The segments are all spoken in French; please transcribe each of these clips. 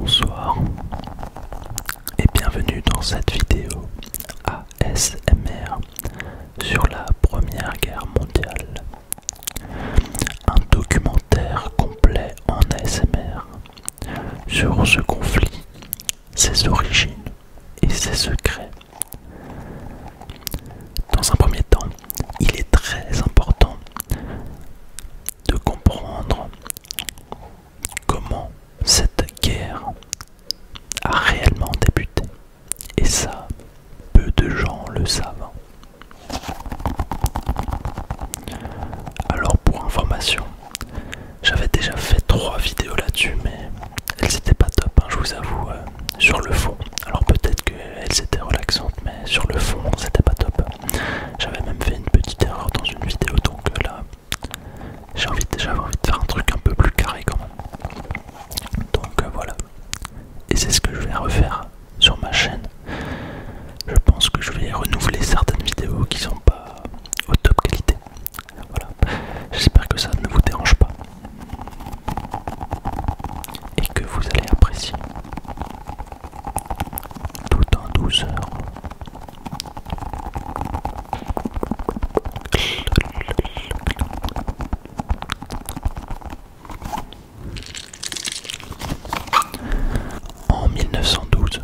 Bonsoir et bienvenue dans cette vidéo ASMR sur la Première Guerre mondiale. Un documentaire complet en ASMR sur ce conflit, ses origines et ses secrets. Dans un premier temps, il est très important de comprendre comment cette guerre a réellement débuté. Et ça, peu de gens le savent. Alors pour information, j'avais déjà fait 3 vidéos là-dessus, mais elles étaient pas top, je vous avoue, sur le fond. Alors peut-être qu'elles étaient relaxantes, mais sur le fond, c'était pas top. J'avais même fait une petite erreur dans une vidéo, donc là, j'avais envie de faire un truc un peu plus carré quand même. Donc voilà. Et c'est ce que je vais refaire sur ma chaîne. Je pense que je vais renouveler certaines vidéos qui sont pas au top qualité. Voilà. J'espère que ça ne vous dérange pas et que vous allez apprécier tout en douceur. En 1912,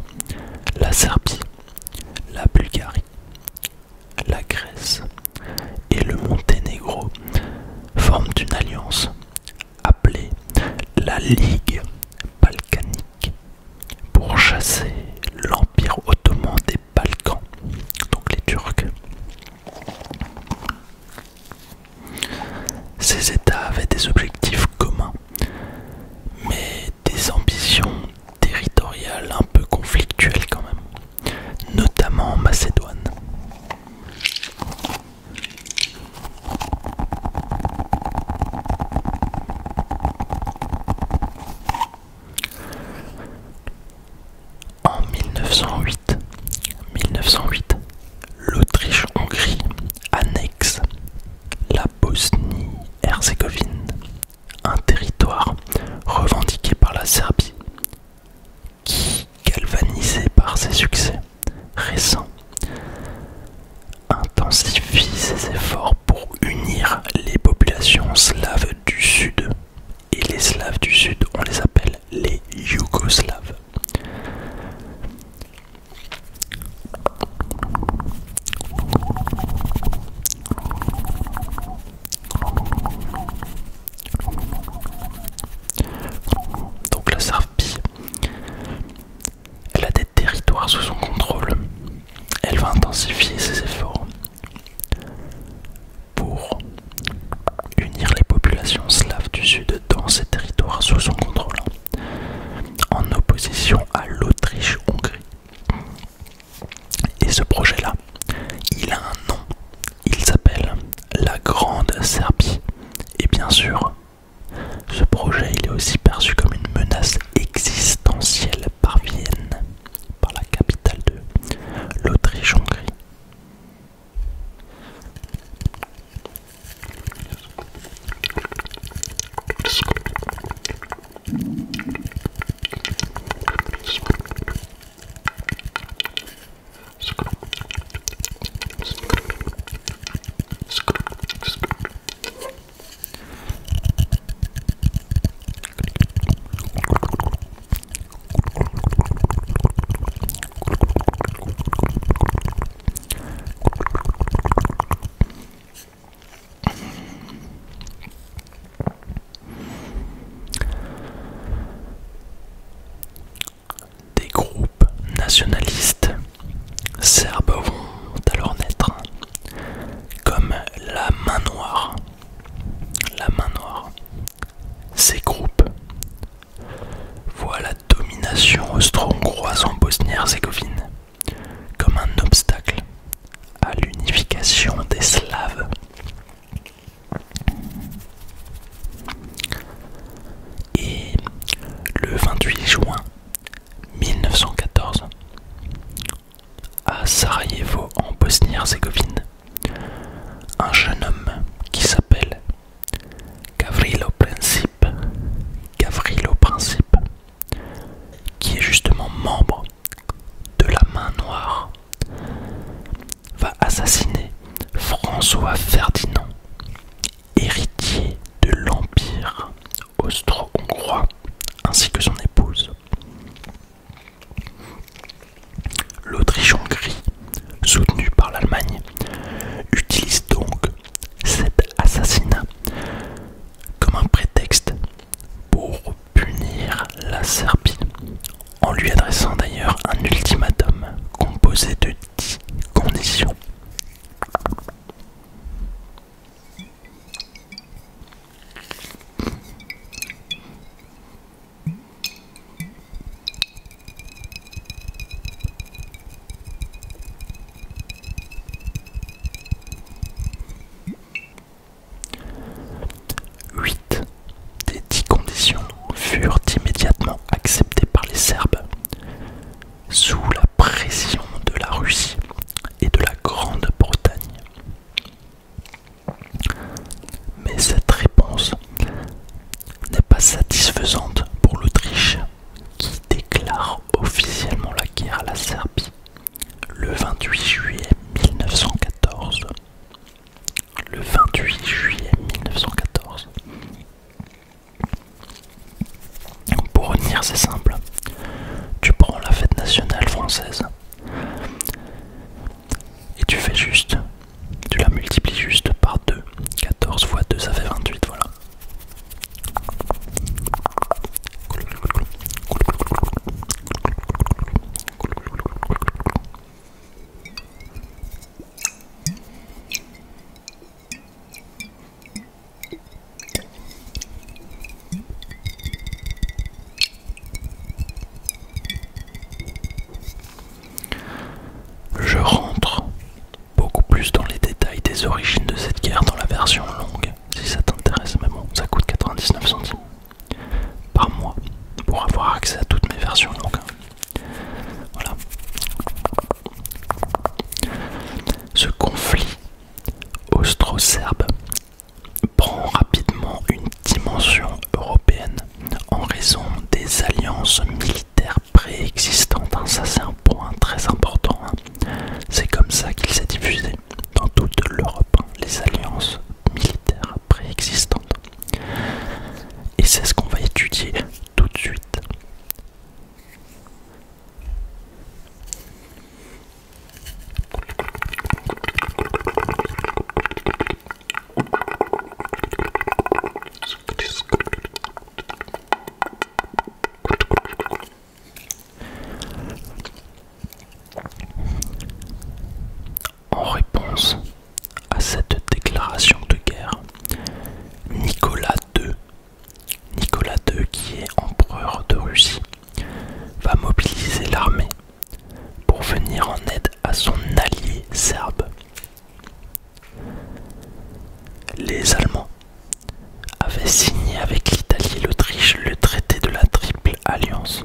la Serbie, la Bulgarie, la Grèce et le Monténégro forment une alliance appelée la Ligue balkanique pour chasser l'Empire ottoman des Balkans, donc les Turcs. Ces États avaient des objectifs communs, mais des ambitions territoriales un peu conflictuelles quand même, notamment en Macédoine. En 1908, l'Autriche-Hongrie annexe la Bosnie-Herzégovine, un territoire revendiqué par la Serbie, qui, galvanisé par ses succès récents, intensifie ses efforts pour unir les populations slaves du Sud. Et les Slaves du Sud, on les appelle les Yougoslaves. Donc la Serbie, elle a des territoires sous son contrôle. Elle va intensifier ses efforts pour unir les populations slaves du Sud dans ces territoires sous son contrôle, en opposition à l'Autriche-Hongrie. Et ce projet-là, il a un nom. Il s'appelle la Grande Serbie. Et bien sûr, ce projet, il est aussi perçu comme une menace existentielle par Vienne, par la capitale de l'Autriche-Hongrie. Des groupes nationalistes serbes vont alors naître, comme la Main Noire. La Main Noire. Ces groupes voient la domination austro-hongroise en Bosnie-Herzégovine comme un obstacle à l'unification des Slaves. Et le 28 juin 1914, à Sarajevo en Bosnie-Herzégovine, un jeune homme qui s'appelle Gavrilo Princip ainsi que son épouse. L'Autriche-Hongrie, soutenue par l'Allemagne, utilise donc cet assassinat comme un prétexte pour punir la Serbie, en lui adressant d'ailleurs un ultimatum composé de 10 conditions. Des 10 conditions furent immédiatement acceptées par les Serbes sous la pression de la Russie et de la Grande-Bretagne. Mais cette réponse n'est pas satisfaisante pour l'Autriche, qui déclare officiellement la guerre à la Serbie le 28 juillet 1914. Le 28 juillet 1914. Pour retenir, c'est simple. Tu prends la fête nationale française et tu fais juste, tu la multiplies juste par 2. 14 fois 2, ça fait 28, voilà. Je rentre beaucoup plus dans les détails des origines de cette guerre dans la version longue, si ça t'intéresse, mais bon, ça coûte 99 centimes par mois pour avoir accès à toutes mes versions longues. Voilà. Ce conflit austro-serbe prend rapidement une dimension européenne en raison des alliances militaires préexistantes. Ça c'est un point très important. C'est comme ça qu'il s'est diffusé dans toute l'Europe, les alliances militaires préexistantes. Et c'est ce qu'on va étudier tout de suite. En réponse à cette déclaration de guerre, Nicolas II, qui est empereur de Russie, va mobiliser l'armée pour venir en aide à son allié serbe. Les Allemands avaient signé avec l'Italie et l'Autriche le traité de la Triple Alliance.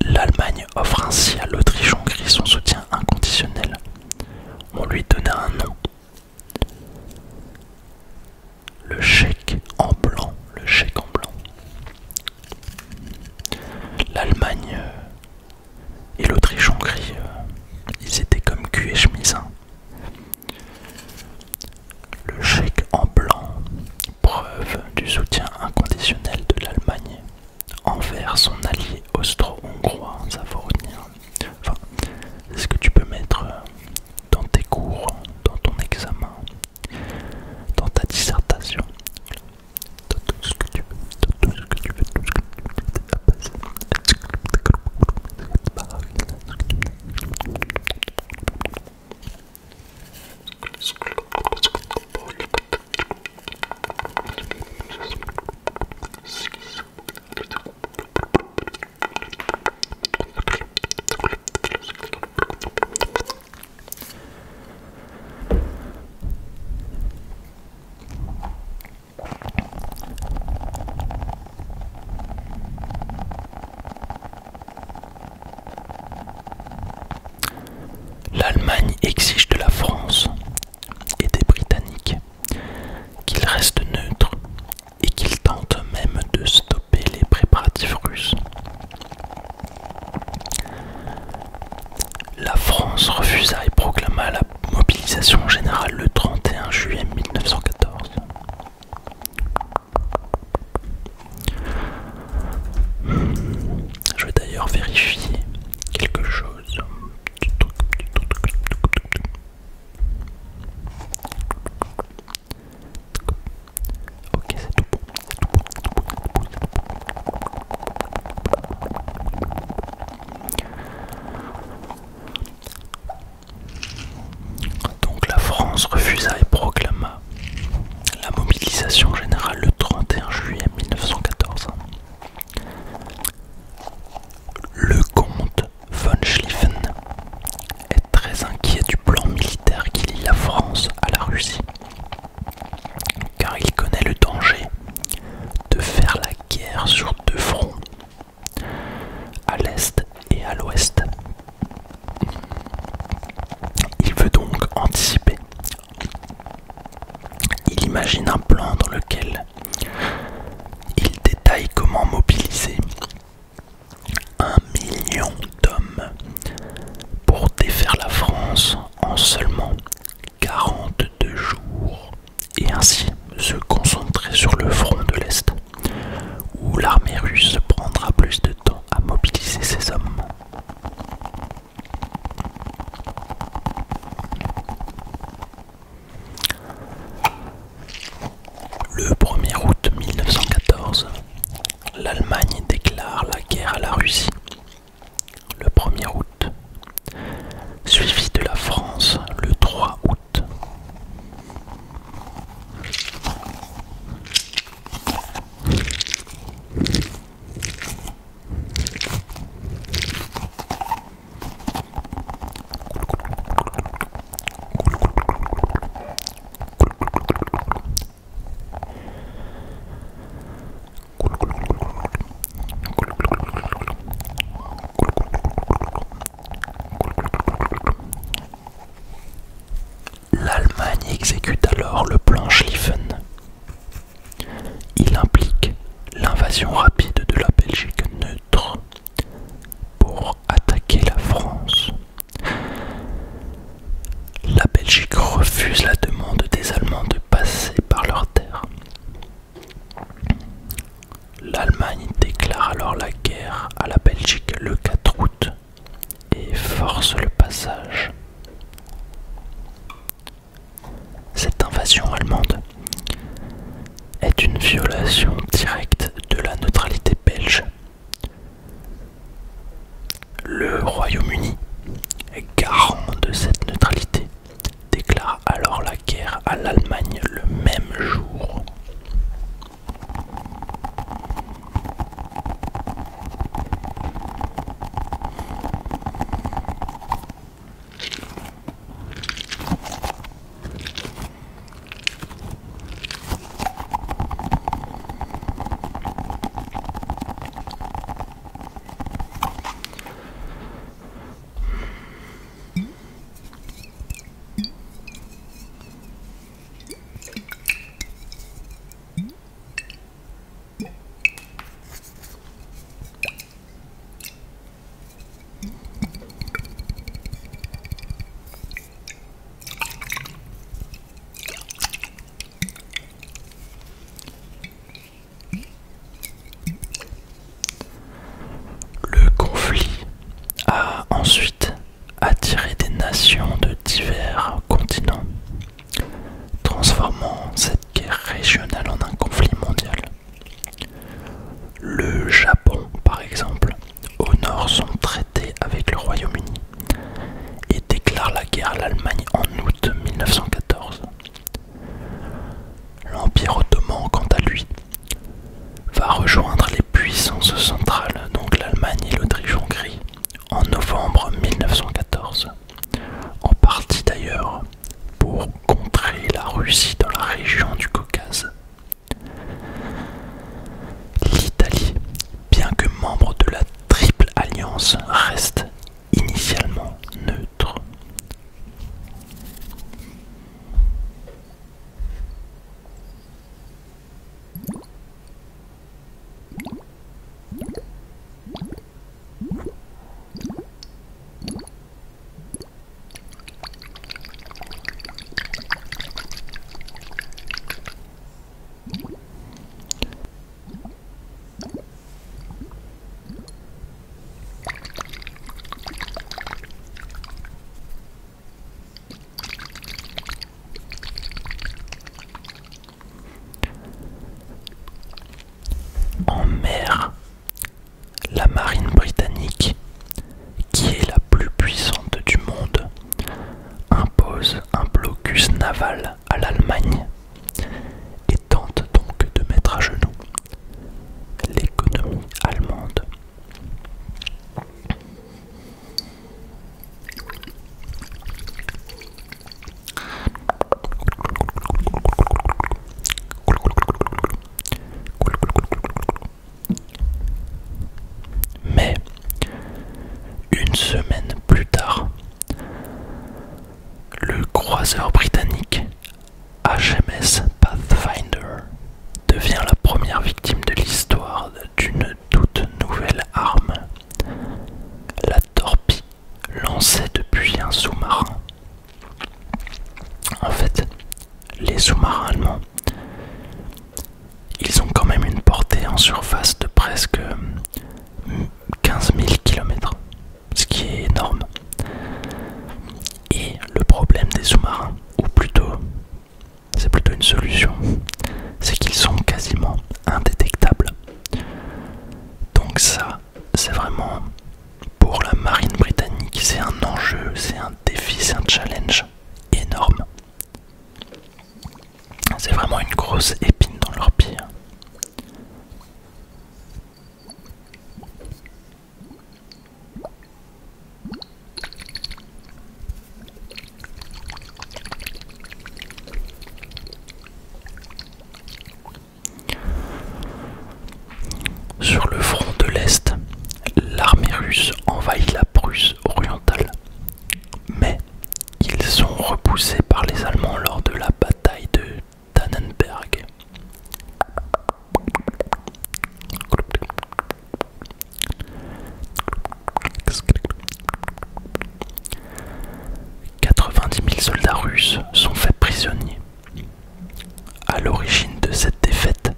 L'Allemagne offre ainsi à l'Autriche-Hongrie son soutien inconditionnel. On lui donna un nom. Le chèque en blanc. Le chèque en blanc. L'Allemagne et l'Autriche-Hongrie, ils étaient comme cul et chemise. Le chèque en blanc, preuve du soutien inconditionnel de l'Allemagne envers son allié austro-hongrois, ça faut retenir. Enfin, c'est ce que tu peux mettre dans tes cours, dans ton examen, dans ta dissertation, dans tout ce que tu veux, dans tout ce que tu veux, tout ce que tu veux. L'Allemagne exige de la France et des Britanniques qu'ils restent neutres et qu'ils tentent même de stopper les préparatifs russes. La France refusa et proclama la mobilisation générale le 31 juillet 1914. blanc dans lequel il détaille comment mobiliser 1 million d'hommes pour défaire la France en seulement 42 jours et ainsi se concentrer sur le front de l'Est où l'armée russe prendra plus de temps à mobiliser ses hommes. Le 1er août 1914, l'Allemagne déclare la guerre à la Russie. Le 1er août, suivi de la France le 3 août. L'Allemagne exécute alors le plan Schlieffen. Il implique l'invasion rapide de la Belgique neutre pour attaquer la France. La Belgique refuse la demande des Allemands de passer par leurs terres. L'Allemagne déclare alors la guerre à la Belgique le 4 août et force le passage. Cette invasion allemande est une violation directe de la neutralité belge. Le Royaume-Uni, garant de cette neutralité, déclare alors la guerre à l'Allemagne le même jour. A ensuite attiré des nations de divers continents, transformant cette guerre régionale en un conflit mondial. Le Japon, par exemple, au nord sont traités avec le Royaume-Uni et déclare la guerre à l'Allemagne en août 1914. L'Empire ottoman, quant à lui, va rejoindre les puissances centrales, donc l'Allemagne et l'Autriche-Hongrie, en novembre 1914, en partie d'ailleurs pour contrer la Russie dans la région du Caucase. L'Italie, bien que membre de la Triple Alliance, reste initialement neutre. En mer, la marine britannique, qui est la plus puissante du monde, impose un blocus naval à l'Allemagne et tente donc de mettre à genoux l'économie allemande. Mais une semaine plus tard, le croiseur britannique HMS c'est vraiment pour la marine britannique, c'est un enjeu, c'est un défi, c'est un challenge énorme. C'est vraiment une grosse épine dans leur pied. Sur le front de l'Est, l'armée russe envahit la Prusse orientale, mais ils sont repoussés par les Allemands lors de la bataille de Tannenberg. « 90 000 soldats russes sont faits prisonniers. À l'origine de cette défaite,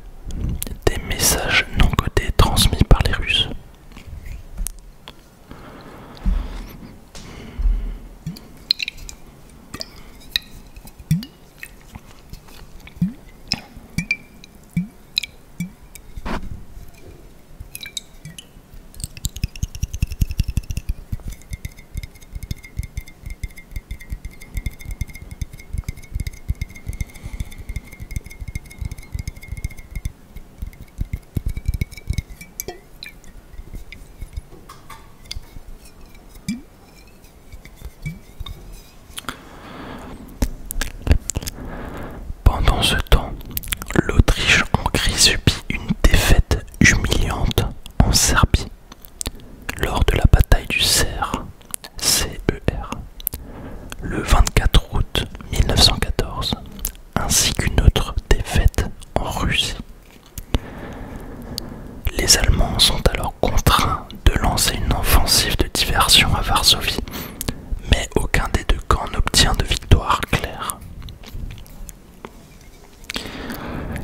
des messages non codés transmis par les Russes. Pendant ce temps, l'Autriche-Hongrie subit une défaite humiliante en Serbie lors de la bataille du CER, le 24 août 1914, ainsi qu'une autre défaite en Russie. Les Allemands sont alors contraints de lancer une offensive de diversion à Varsovie, mais aucun des deux camps n'obtient de victoire claire.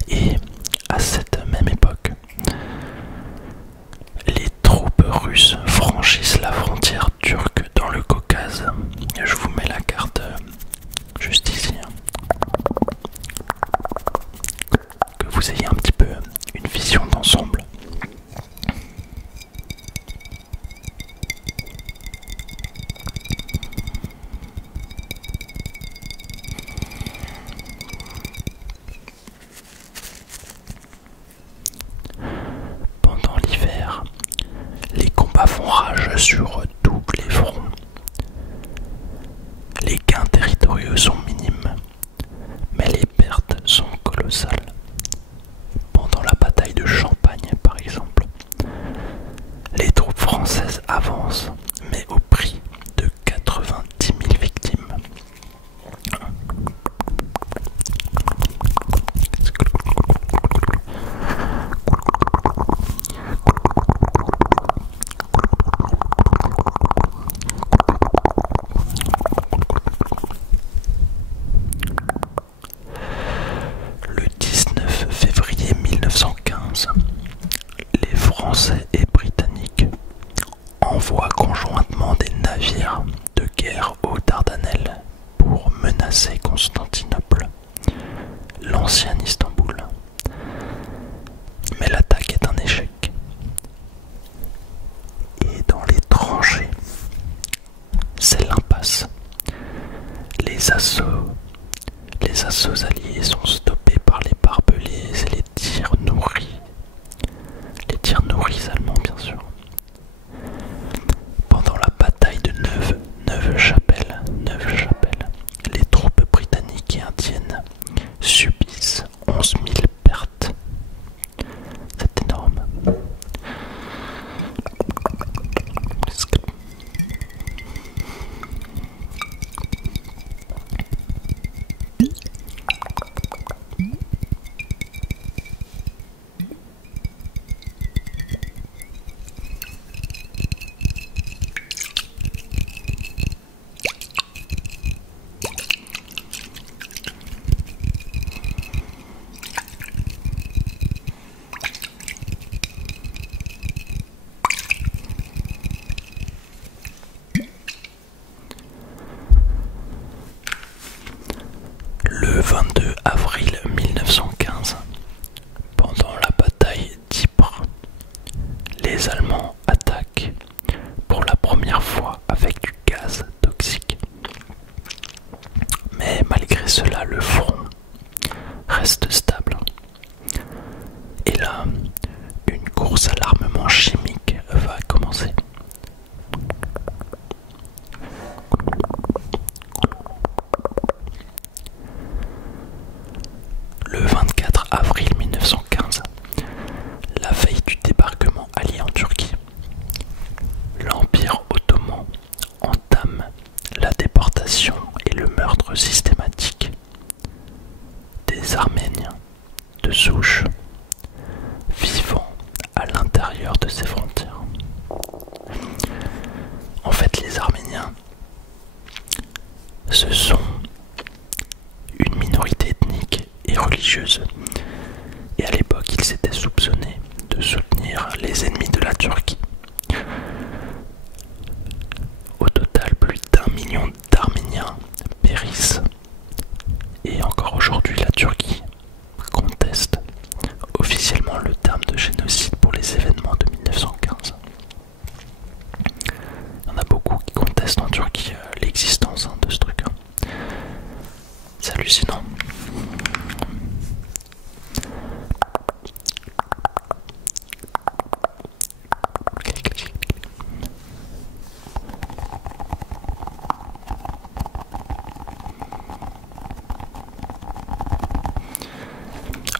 Et à cette même époque, les troupes russes franchissent la frontière turque dans le Caucase. Je vous mets la carte juste ici, que vous ayez un petit peu une vision d'ensemble. Pendant l'hiver, les combats font rage sur tous les fronts. Les gains territoriaux sont minimes, mais les pertes sont colossales. Pendant la bataille de Champagne, par exemple, les troupes françaises avancent, mais au prix de 90 000 victimes. Le 19 février 1915, les Français et Britanniques envoient conjointement des navires de guerre aux Dardanelles pour menacer Constantinople, l'ancien Istanbul. Mais l'attaque est un échec. Et dans les tranchées, c'est l'impasse. Les assauts alliés sont stoppés par les barbelés et les tirs nourris. Les tirs nourris allemands, bien sûr. Pendant la bataille de Neuve-Chapelle, les troupes britanniques et indiennes subissent 11 000 pertes. C'est énorme. ce sont une minorité ethnique et religieuse. Et à l'époque, ils étaient soupçonnés de soutenir les ennemis de la Turquie. Au total, plus d'1 million d'Arméniens périssent. Et encore aujourd'hui, la Turquie conteste officiellement le terme de génocide pour les événements de 1915. Il y en a beaucoup qui contestent en Turquie l'existence de ce truc. C'est hallucinant.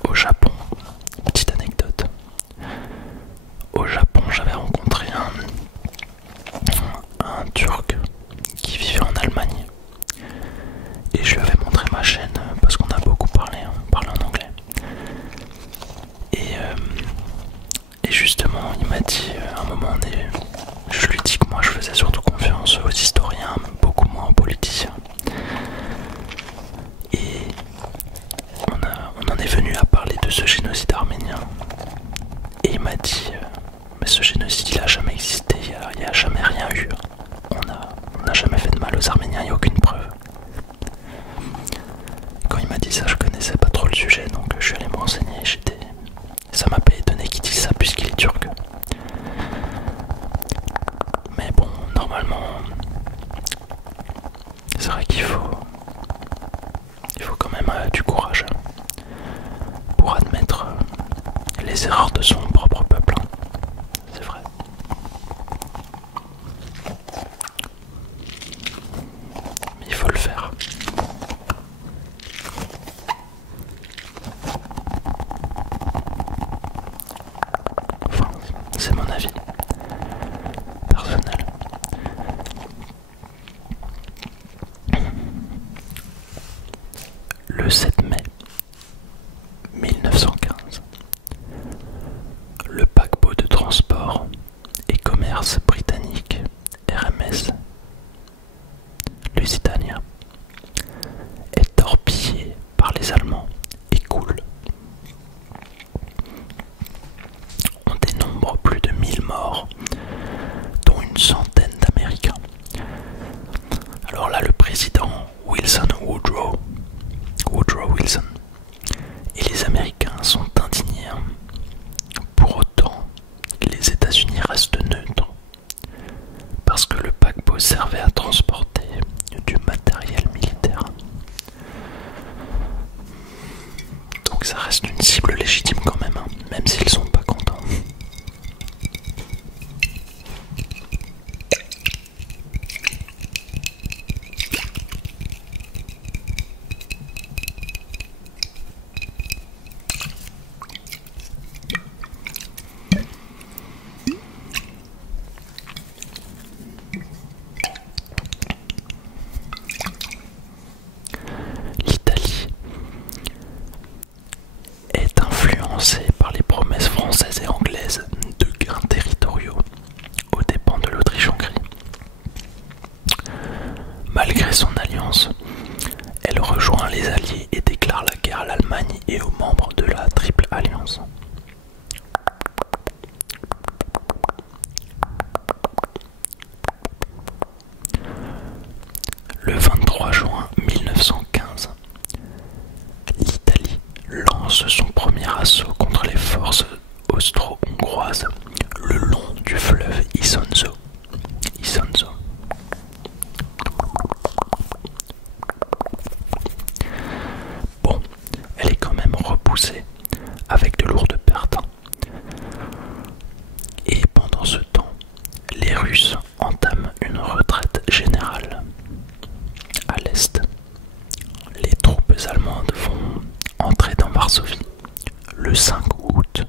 Au Japon, petite anecdote. Au Japon, j'avais rencontré un Turc qui vivait en Allemagne. Et je lui avais montré ma chaîne parce qu'on a beaucoup parlé, on parlait en anglais. Et justement, il m'a dit à un moment donné, je lui dis que moi je faisais surtout confiance aux historiens, beaucoup moins aux politiciens. Et on en est venu à parler de ce génocide arménien. Et il m'a dit, mais ce génocide il a jamais existé, il n'y a jamais rien eu. On n'a jamais fait de mal aux Arméniens, il n'y a aucune preuve. Quand il m'a dit ça, je connaissais pas trop le sujet, donc je suis allé me renseigner. Ça m'a pas étonné qu'il dise ça puisqu'il est turc. Mais bon, normalement, c'est vrai qu'il faut quand même du courage pour admettre les erreurs de son propre peuple. C'est vrai. Mais il faut le faire. Enfin, c'est mon avis personnel. Le 7 mai 1915, le paquebot de transport et commerce britannique RMS Lusitania est torpillé par les Allemands et coule. On dénombre plus de 1000 morts, dont une centaine d'Américains. Alors là, le président Woodrow Wilson et les Américains sont indignés. Pour autant, les États-Unis restent neutres parce que le paquebot servait à transporter du matériel militaire. Donc ça reste une cible légitime quand même, même s'ils sont pas contents. L'Italie est influencée par les promesses françaises et anglaises de gains territoriaux aux dépens de l'Autriche-Hongrie. Malgré son alliance, elle rejoint les Alliés et déclare la guerre à l'Allemagne et aux membres de la Triple Alliance. Le 23 juin 1915, l'Italie lance son premier assaut contre les forces austro-hongroises le long du fleuve Isonzo. Bon, elle est quand même repoussée avec de lourdes pertes. Et pendant ce temps, les Russes entament une retraite générale. À l'est, les troupes allemandes vont entrer dans Varsovie le 5 août.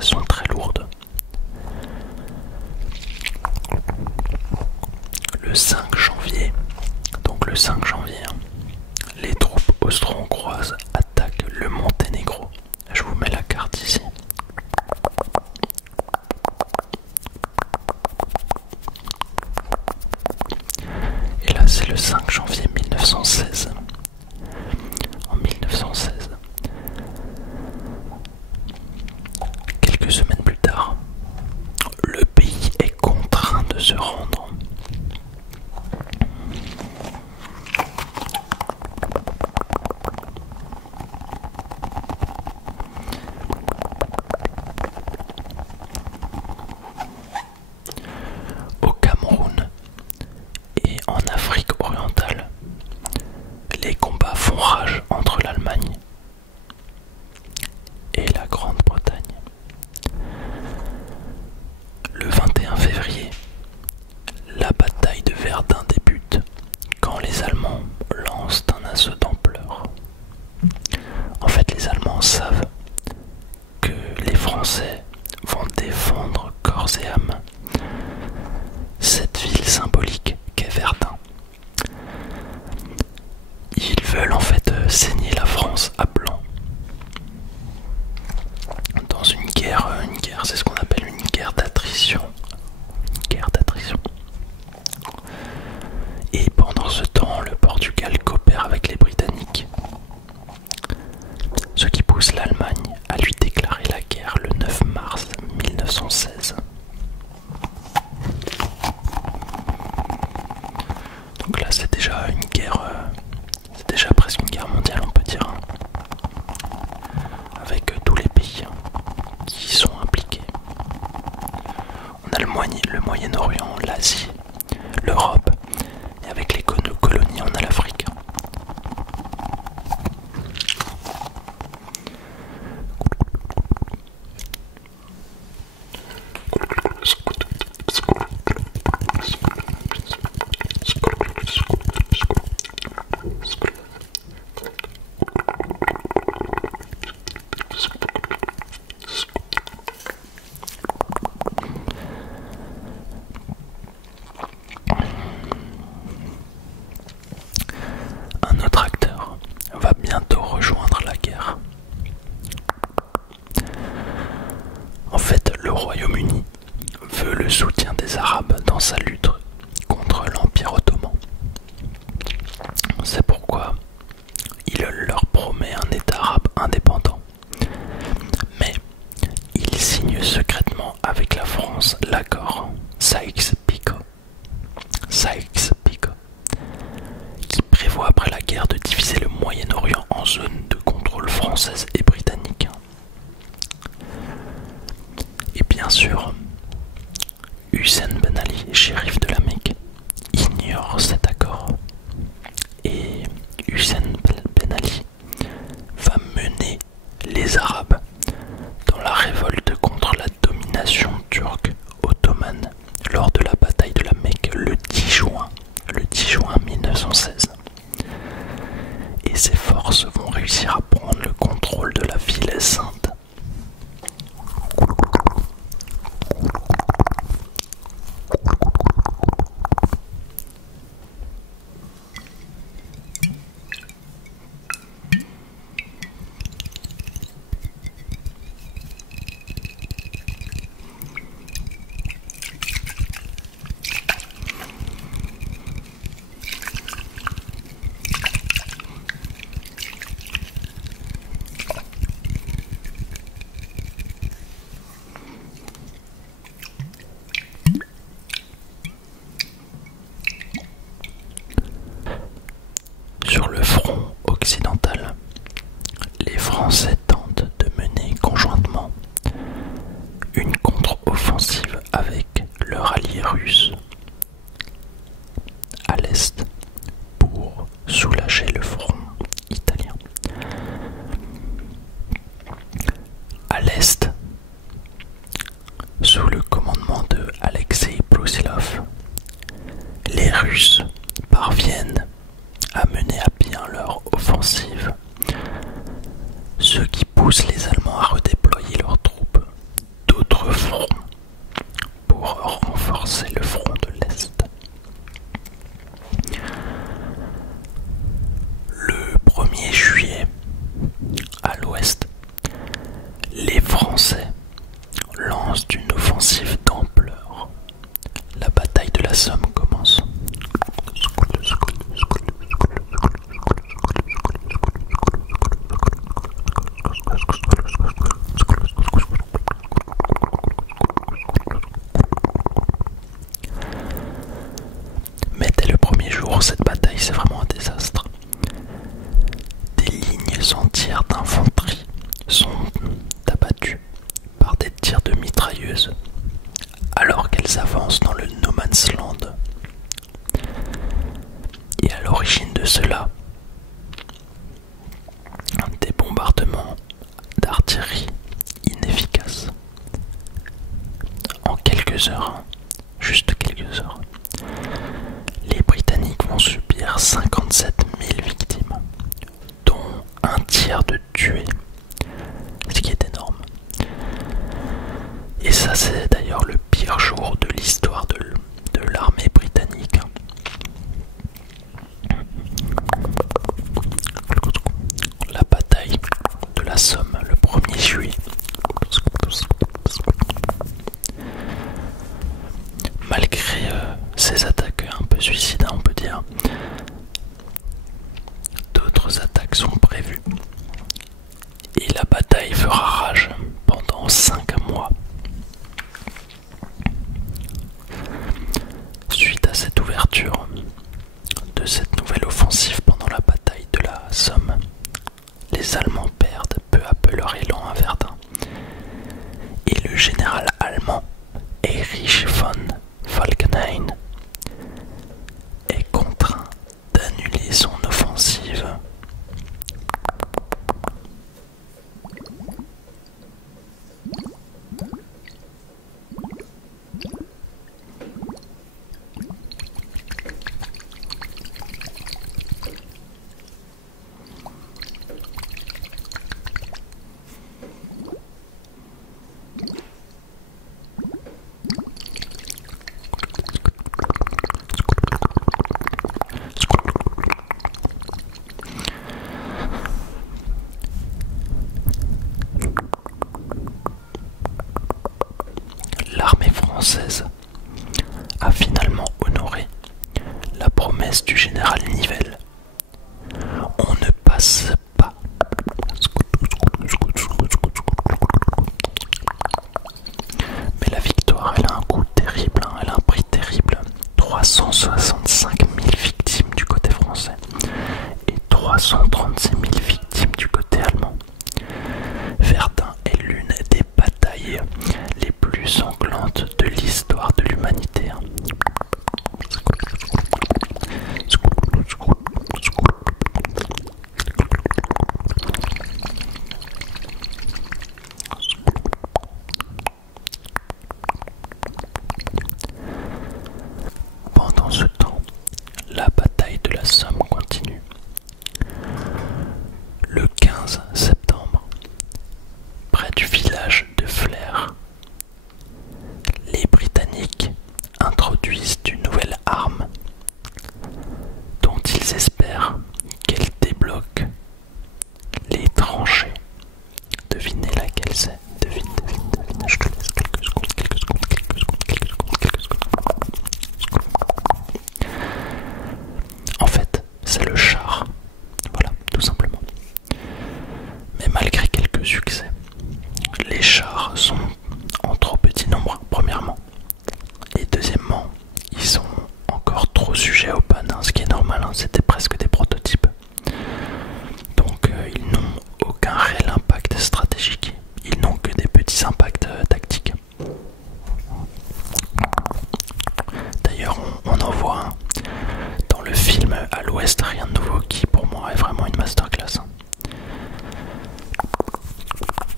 sont très lourdes. Le 5 janvier, donc le 5 janvier, les troupes austro-hongroises attaquent le Monténégro. Je vous mets la carte ici. Et là c'est le 5 janvier 1916. En 1916, quelques semaines plus tard, le pays est contraint de se rendre. Au Cameroun et en Afrique orientale, les combats font rage entre l'Allemagne et la Grande-Bretagne. Le 21 février, la bataille de Verdun débute quand les Allemands lancent un assaut d'ampleur. En fait, les Allemands savent que les Français vont défendre corps et âme cette ville symbolique qu'est Verdun. Ils veulent en fait saigner la France à blanc. Dans une guerre, c'est ce qu'on appelle une guerre d'attrition. Une guerre d'attrition. Et pendant ce temps, le Portugal coopère avec les Britanniques, ce qui pousse l'Allemagne à lui déclarer la guerre le 9 mars 1916. Donc là c'est déjà une guerre, c'est déjà presque une guerre mondiale on peut dire, avec tous les pays qui y sont impliqués. On a le Moyen-Orient, l'Asie, l'Europe, et avec les colonies on a l'Afrique. Un autre acteur va bientôt rejoindre la guerre. En fait, le Royaume-Uni veut le soutien des Arabes dans sa lutte contre l'Empire ottoman. C'est pourquoi il leur promet un État arabe indépendant. Mais il signe secrètement avec la France l'accord Sykes-Picot, qui prévoit après la guerre de diviser le Moyen-Orient en zones de contrôle française et britannique. Et bien sûr, Hussein Ben Ali, shérif de la Mecque, ignore cet accord. Et Hussein Ben Ali va mener les Arabes dans la révolte contre la domination turque ottomane lors de la bataille de la Mecque le 10 juin 1916. Et ces forces vont réussir à prendre le contrôle de la ville sainte. cela, des bombardements d'artillerie inefficaces. En quelques heures, juste quelques heures, les Britanniques vont subir 57 000 victimes, dont un tiers de tués, ce qui est énorme. Et ça, c'est d'ailleurs le pire jour de l'histoire de l'armée britannique. La bataille de la Somme, le 1er juillet. Malgré ces attaques un peu suicides, on peut dire, d'autres attaques sont prévues. Et la bataille fera rage pendant 5 mois. Suite à cette ouverture de cette nouvelle offensive pendant la bataille de la Somme, les Allemands perdent peu à peu leur élan à Verdun. Et le général allemand Erich von Falkenhayn est contraint d'annuler son offensive. L'armée française a finalement honoré la promesse du général Nivelle. On ne passe pas. Mais la victoire, elle a un coût terrible, elle a un prix terrible. 365 000 victimes du côté français et 336 000 victimes du côté allemand. Verdun est l'une des batailles les plus sanglantes de l'histoire de l'humanité. Pendant ce temps, la bataille de la Somme continue. Le 15 septembre, près du village de Flers, les Britanniques introduisent une nouvelle arme dont ils espèrent qu'elle débloque les tranchées. Devinez laquelle c'est. Devine. Je te laisse quelques secondes. En fait, c'est le char. Voilà, tout simplement. Mais malgré quelques succès, les chars sont en trop petit nombre, premièrement. Et deuxièmement, ils sont encore trop sujets aux pannes, ce qui est normal, c'était presque des prototypes. Donc ils n'ont aucun réel impact stratégique, ils n'ont que des petits impacts tactiques. D'ailleurs, on en voit un dans le film À l'Ouest, rien de nouveau, qui pour moi est vraiment une masterclass.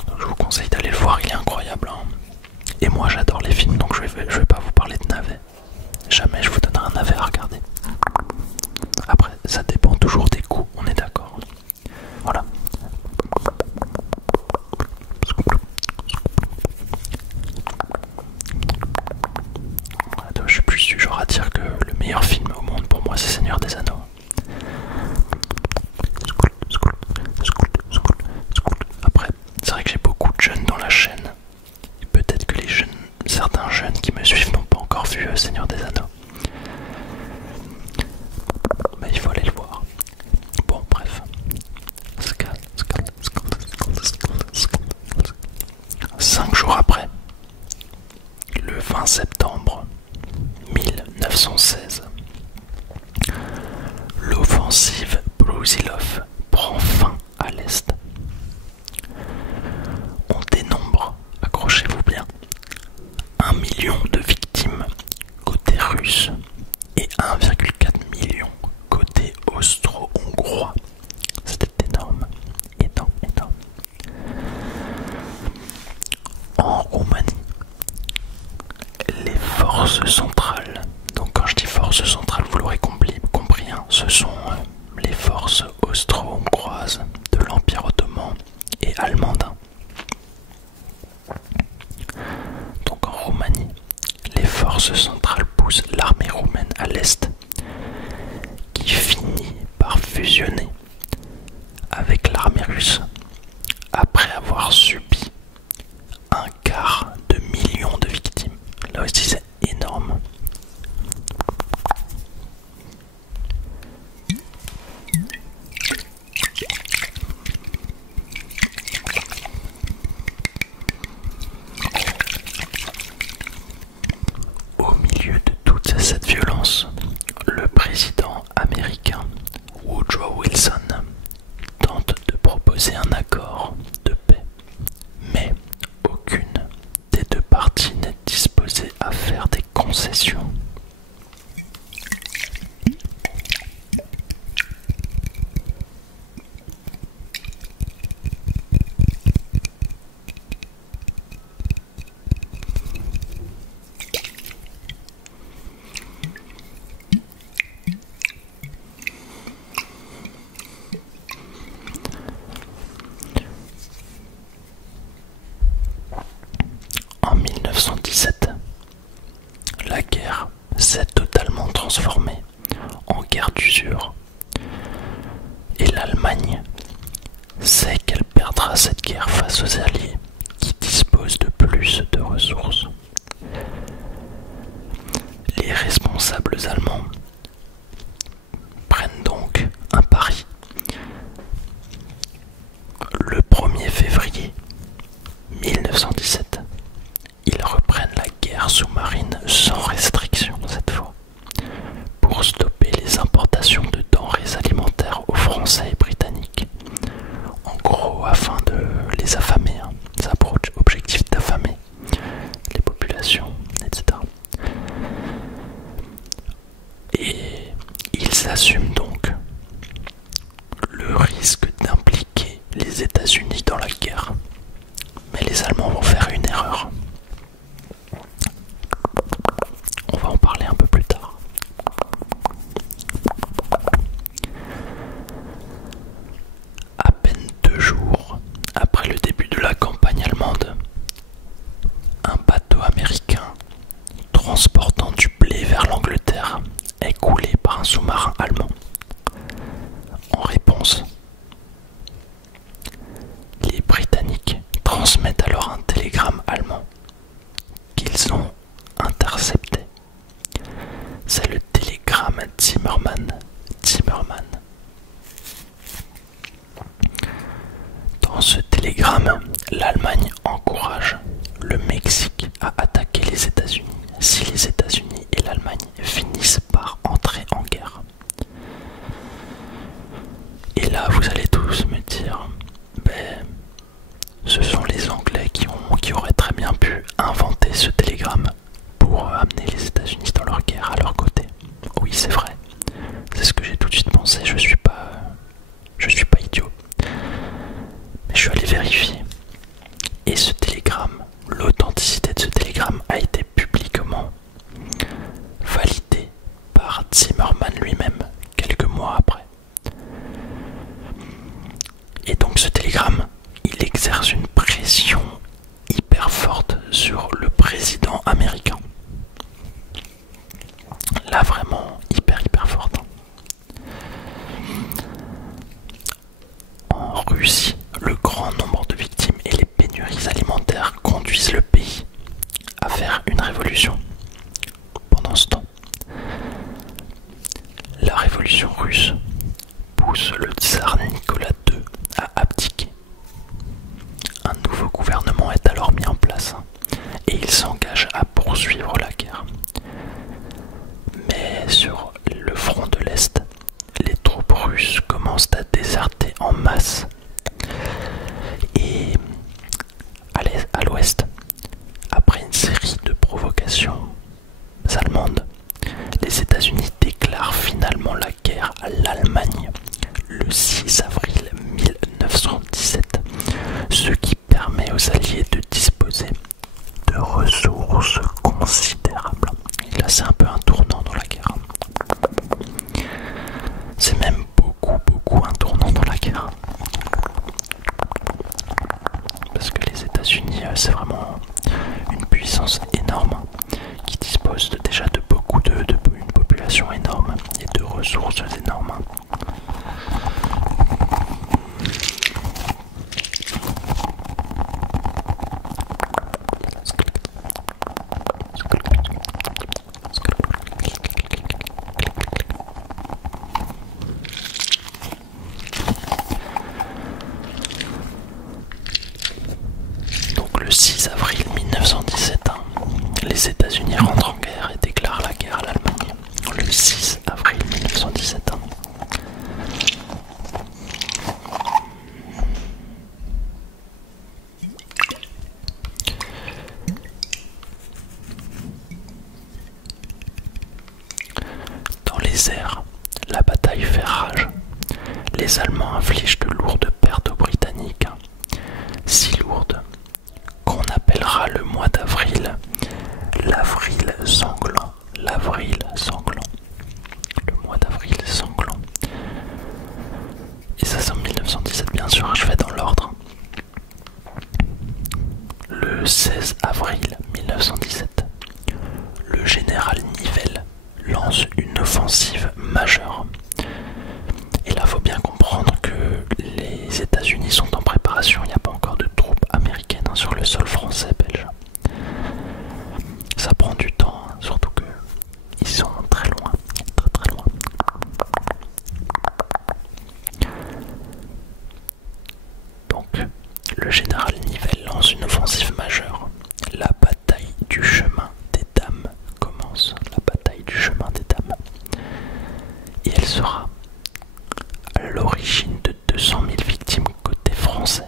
Donc, je vous conseille d'aller le voir, il est incroyable. Et moi j'adore les films, donc je vais pas vous parler de navets. Jamais je vous donnerai un navet à regarder. Après, ça dépend toujours des goûts, on est d'accord. Voilà. Je suis plus du genre à dire que le meilleur film au monde pour moi c'est Seigneur des Anneaux. Après, c'est vrai que j'ai beaucoup de jeunes dans la chaîne. Et peut-être que certains jeunes qui me suivent n'ont pas encore vu Seigneur des Anneaux. Mais il faut aller le voir. Bon, bref. 5 jours après, le 20 septembre 1916, l'offensive Brusilov prend fin à l'est. On dénombre, accrochez-vous bien, 1 million de victimes côté russe. forces centrales poussent l'armée roumaine à l'est, qui finit par fusionner avec l'armée russe après avoir subi 1/4 de million de victimes. Là aussi c'est énorme. Au milieu de toute cette violence, le président américain Woodrow Wilson tente de proposer un accord de paix, mais aucune des deux parties n'est disposée à faire des concessions. En 1917, la guerre s'est totalement transformée en guerre d'usure et l'Allemagne sait qu'elle perdra cette guerre face aux Alliés qui disposent de plus de ressources. Les responsables allemands prennent donc un pari. Le 1er février 1917, ils reprennent la guerre sous-marine sans restriction cette fois, pour stopper les importations de denrées alimentaires aux Français et Britanniques. En gros, afin de les affamer, ça a pour objectif d'affamer les populations, etc. Et ils assument donc le risque d'impliquer les États-Unis dans la guerre. Mais les Allemands vont faire une erreur. On va en parler un peu plus tard. À peine 2 jours après le début de la campagne allemande, un bateau américain transportant du blé vers l'Angleterre est coulé par un sous-marin allemand. En réponse, les Britanniques transmettent alors un télégramme allemand qu'ils ont intercepté. C'est le télégramme Zimmermann. Dans ce télégramme, l'Allemagne encourage le Mexique à attaquer les États-Unis si les États-Unis et l'Allemagne finissent par entrer en guerre. Et là, vous allez tous me dire, ce sont les Anglais qui auraient très bien pu inventer ce télégramme pour amener les États-Unis dans leur guerre à leur côté. Oui, c'est vrai. C'est ce que j'ai tout de suite pensé. Je suis pas idiot. Mais je suis allé vérifier. Et ce télégramme, l'authenticité de ce télégramme a été publiquement validée par Zimmermann lui-même quelques mois après. Et donc ce télégramme, il exerce une pression hyper forte sur le président américain. Là vraiment hyper forte. En Russie, le grand nombre de victimes et les pénuries alimentaires conduisent le pays à faire une révolution. Pendant ce temps, la révolution russe pousse le tsar Nicolas II à abdiquer. Un nouveau gouvernement est alors mis en place et il s'engage à poursuivre la guerre. Mais sur le front de l'Est, les troupes russes commencent à déserter en masse. Et à l'ouest, après une série de provocations allemandes, les États-Unis déclarent finalement la guerre à l'Allemagne le 6 avril 1917, ce qui permet aux Alliés de disposer de ressources considérables. Et là, c'est un peu un tournant dans la guerre. C'est même beaucoup un tournant dans la guerre. Parce que les États-Unis, c'est vraiment une puissance énorme qui dispose de ressources énormes. Donc le 6 avril 1917, les États-Unis rentrent en guerre et déclarent la guerre à l'Allemagne. Le 6 avril 1917. Dans les airs, la bataille fait rage. Les Allemands infligent de lourdes pertes aux Britanniques, si lourdes qu'on appellera le mois d'avril l'avril sanglant. L'avril sanglant. Le mois d'avril sanglant. Et ça c'est en 1917 bien sûr, je fais dans l'ordre. Le 16 avril 1917, le général Nivelle lance une offensive majeure. Et là, il faut bien comprendre que les États-Unis sont en préparation. Il n'y a pas encore de troupes américaines sur le sol français, belge. Ça prend du temps, surtout que ils sont très loin, très très loin. Donc, le général Nivelle lance une offensive majeure. La bataille du chemin des dames commence. La bataille du chemin des dames. Et elle sera à l'origine de 200 000 victimes côté français.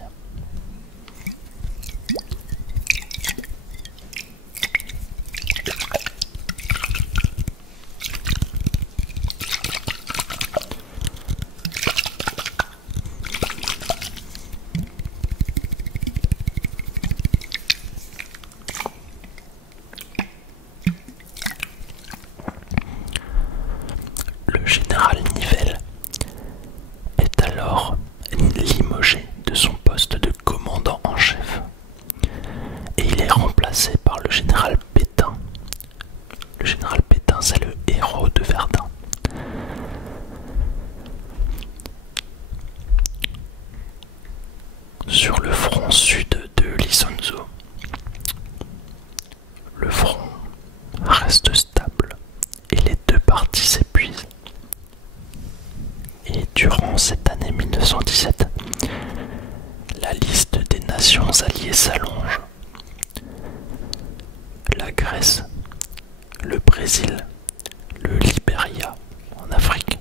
Le général Nivelle est alors limogé de son poste de commandant en chef et il est remplacé par le général Pétain. Le général Pétain, c'est le héros de Verdun. Sur le front sud de l'Isonzo, le front reste stable et les deux parties s'épuisent. Et durant cette année 1917, la liste des nations alliées s'allonge. La Grèce, le Brésil, le Libéria en Afrique,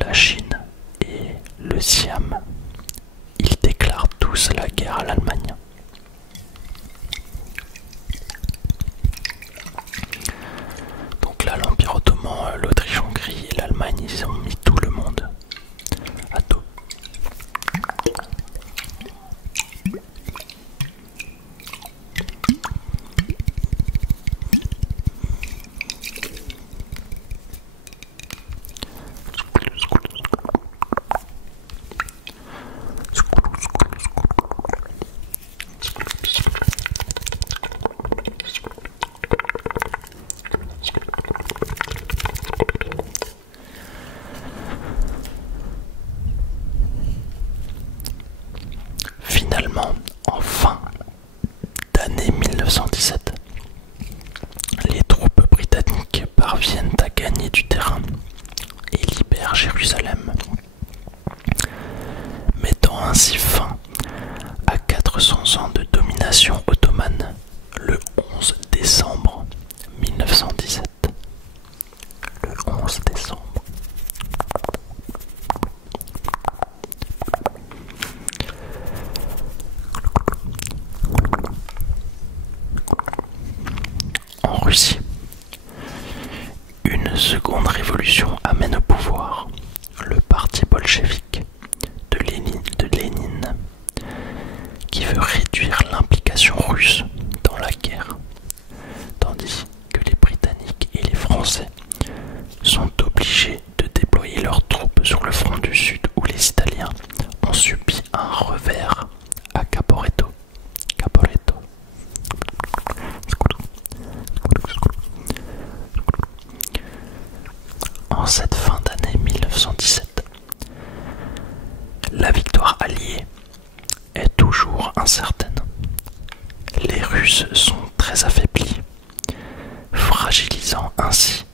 la Chine et le Siam, ils déclarent tous la guerre à l'Allemagne. Donc là, l'Empire ottoman, l'Autriche-Hongrie et l'Allemagne, ils ont mis tout le monde à dos. Finalement, en fin d'année 1917, les troupes britanniques parviennent à gagner du terrain et libèrent Jérusalem, mettant ainsi fin à 400 ans de domination ottomane le 11 décembre 1917. Le 11 décembre. En Russie, une seconde révolution amène au pouvoir le parti bolchevique de Lénine, qui veut réduire l'implication russe dans la guerre, tandis que les Britanniques et les Français sont obligés de déployer leurs troupes sur le front du Sud où les Italiens ont subi un revers à Caporetto. En cette ainsi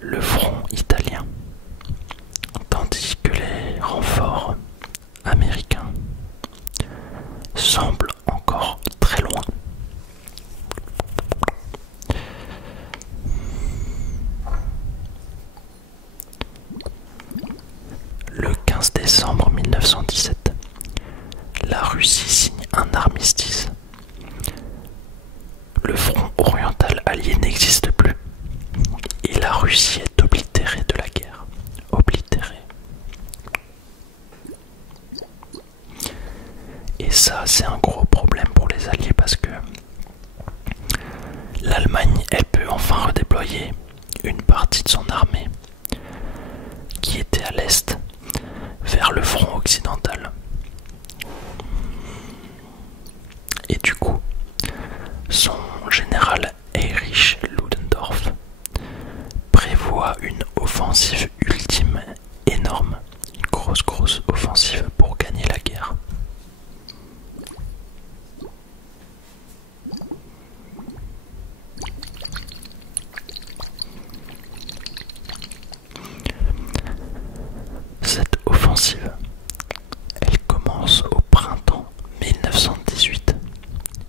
le front italien, tandis que les renforts américains semblent encore très loin. Le 15 décembre 1917, la Russie signe un armistice. Le front oriental allié n'existe plus et la Russie est oblitérée de la guerre. Oblitérée. Et ça, c'est un gros problème pour les alliés parce que l'Allemagne, elle peut enfin redéployer une partie de son armée qui était à l'est vers le front occidental. Et du coup, son général Erich Ludendorff prévoit une offensive ultime énorme, une grosse offensive pour gagner la guerre. Cette offensive, elle commence au printemps 1918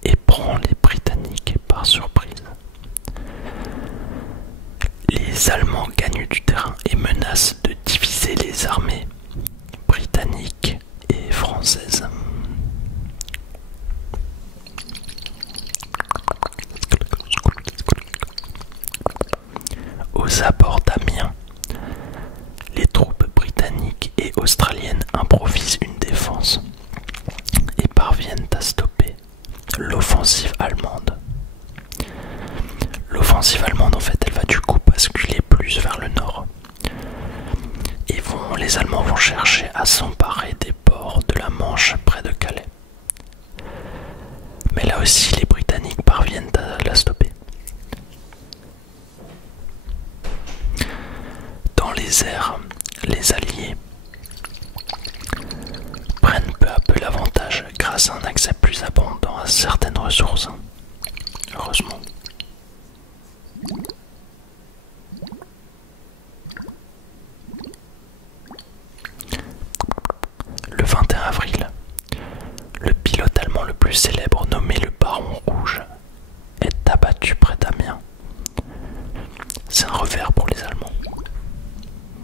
et prend les Britanniques par surprise. Les Allemands gagnent du terrain et menacent de diviser les armées britanniques et françaises. Aux abords d'Amiens, les troupes britanniques et australiennes improvisent une défense et parviennent à stopper l'offensive allemande. L'offensive allemande, en fait, elle va du coup basculer plus vers le nord. Et les Allemands vont chercher à s'emparer des ports de la Manche près de Calais. Mais là aussi, les Britanniques parviennent à la stopper. Dans les airs, les Alliés prennent peu à peu l'avantage grâce à un accès plus abondant à certaines ressources. Heureusement. Le 21 avril, le pilote allemand le plus célèbre nommé le Baron Rouge est abattu près d'Amiens. C'est un revers pour les Allemands.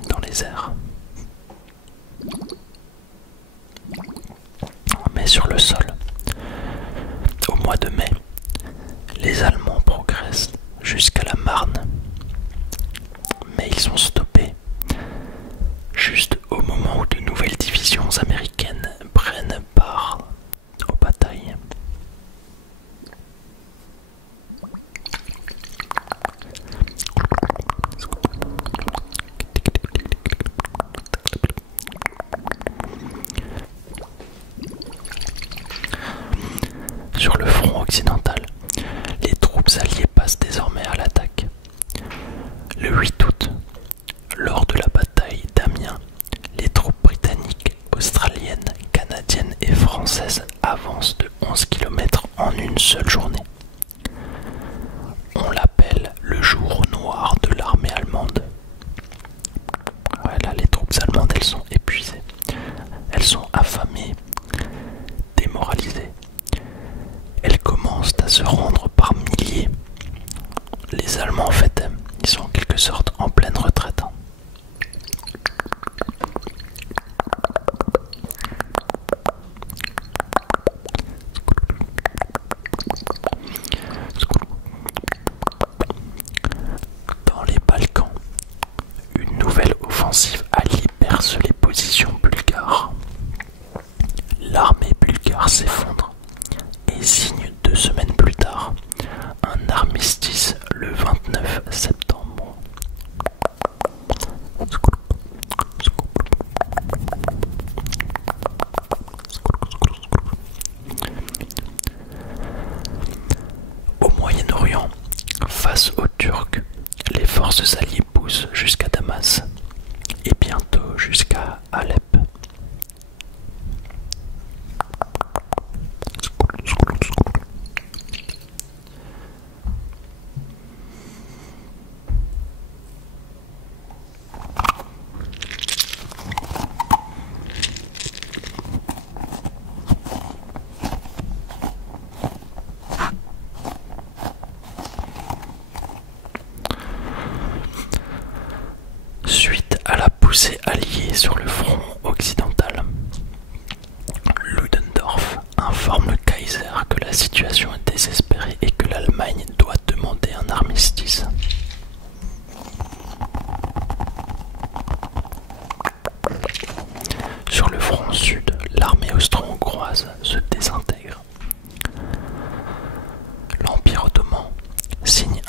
Dans les airs. Mais sur le sol, au mois de mai, les Allemands progressent jusqu'à la Marne. Mais ils sont stoppés juste au moment où de nouvelles divisions américaines prennent part aux batailles. Sur le front occidental, les troupes alliées passent désormais à l'attaque. Le 8 août, lors de la bataille d'Amiens, les troupes britanniques, australiennes, canadiennes et françaises avancent de 11 km en une seule journée. On l'appelle le jour noir de l'armée allemande. Voilà, les troupes allemandes, elles sont épuisées, elles sont affamées, démoralisées. Elles commencent à se rendre par milliers. Les Allemands, en fait, ils sont en quelque sorte en pleine retraite. Dans les Balkans, une nouvelle offensive alliée perce les positions bulgares. L'armée bulgare s'effondre et signe 2 semaines plus tard un armistice le 29 septembre. Au Moyen-Orient, face aux Turcs, les forces alliées poussent jusqu'à Damas et bientôt jusqu'à Alep.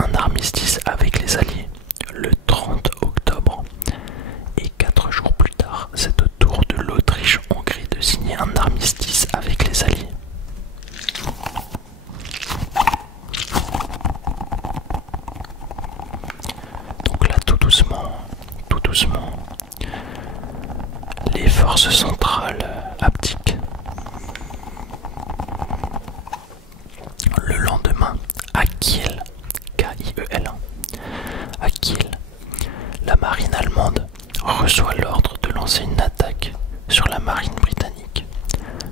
un armistice avec les Alliés le 30 octobre. Et 4 jours plus tard, c'est au tour de l'Autriche-Hongrie de signer un armistice avec les Alliés. Donc là, tout doucement, les forces centrales abdiquent. Le lendemain, à Kiel, K-I-E-L, à Kiel, la marine allemande reçoit l'ordre de lancer une attaque sur la marine britannique.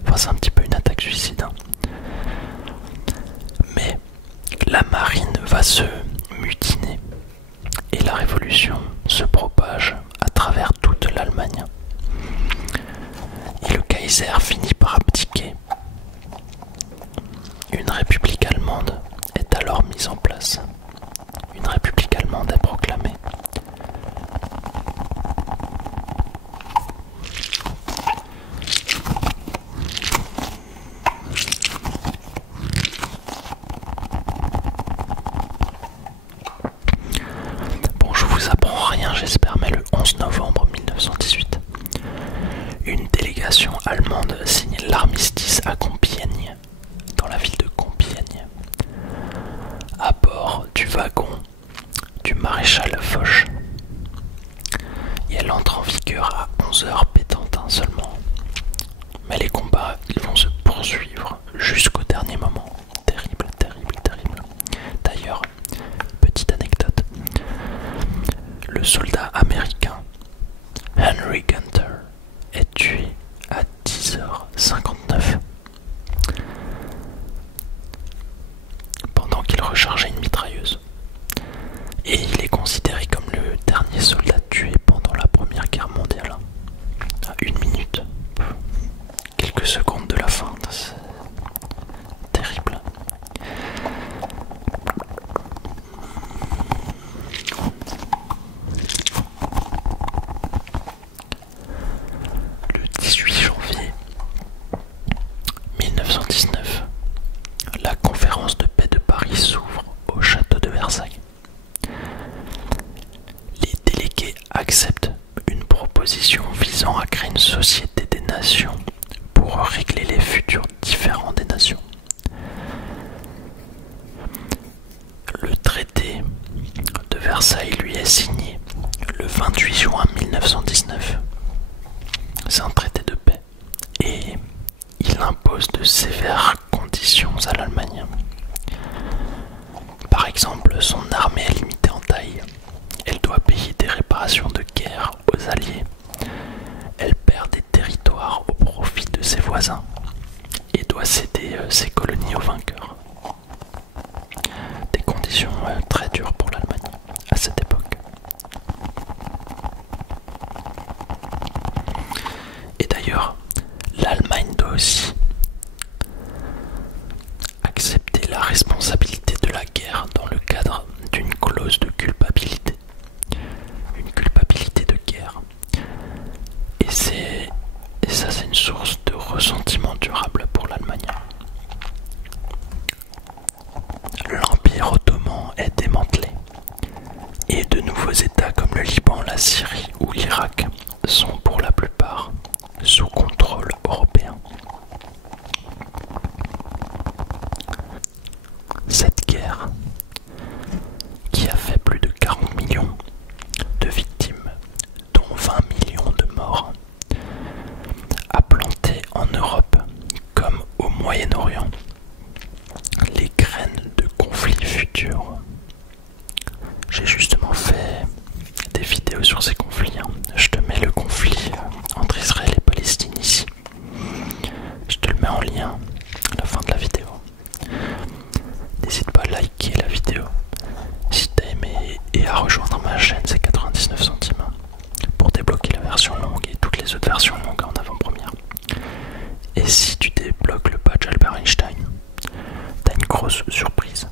Enfin, c'est un petit peu une attaque suicide, hein. Mais la marine va se mutiner et la révolution se propage à travers toute l'Allemagne. Et le Kaiser finit par abdiquer. Une république allemande est alors mise en place. Une république allemande est proclamée. Bon, je vous apprends rien, j'espère, mais le 11 novembre 1918, une délégation allemande signe l'armistice à Compiègne, dans la ville de Compiègne, à bord du wagon du maréchal Foch. Et elle entre en vigueur à 11h pétantin seulement. Mais les combats, ils vont se poursuivre jusqu'au dernier moment. Terrible, terrible, terrible. D'ailleurs, petite anecdote, le soldat américain Henry Gunter est tué à 10h59 pendant qu'il rechargeait une mitrailleuse. Et il est considéré comme le dernier soldat tué pendant la Première Guerre mondiale. À 1 minute, quelques secondes de la fin, c'est terrible. Le 18 janvier 1919, la conférence de paix de Paris s'ouvre au château de Versailles. Les délégués acceptent une proposition visant à créer une société des nations pour régler les futurs différends des nations. Le traité de Versailles lui est signé le 28 juin 1919. C'est un traité de paix et il impose de sévères conditions à l'Allemagne. Par exemple, son armée est limitée en taille. Elle doit payer des réparations de guerre aux Alliés. Elle perd des territoires au profit de ses voisins et doit céder ses colonies aux vainqueurs. Des conditions très dures pour l'Allemagne à cette époque. Et d'ailleurs, l'Allemagne doit aussi accepter la responsabilité de la guerre dans le cadre d'une clause de culpabilité. Une culpabilité de guerre. Et ça, c'est une source de ressentiment durable pour l'Allemagne. L'Empire ottoman est démantelé. Et de nouveaux États comme le Liban, la Syrie ou l'Irak sont pour la plupart sous contrôle européen. Cette guerre, qui a fait plus de 40 millions de victimes, dont 20 millions de morts, a planté en Europe comme au Moyen-Orient les graines de conflits futurs. J'ai justement fait des vidéos sur ces conflits. Je te mets le conflit entre Israël et Palestine ici. Je te le mets en lien à la fin de la vidéo. N'hésite pas à liker la vidéo si t'as aimé et à rejoindre ma chaîne, c'est 99 centimes pour débloquer la version longue et toutes les autres versions longues en avant-première. Et si tu débloques le badge Albert Einstein, t'as une grosse surprise.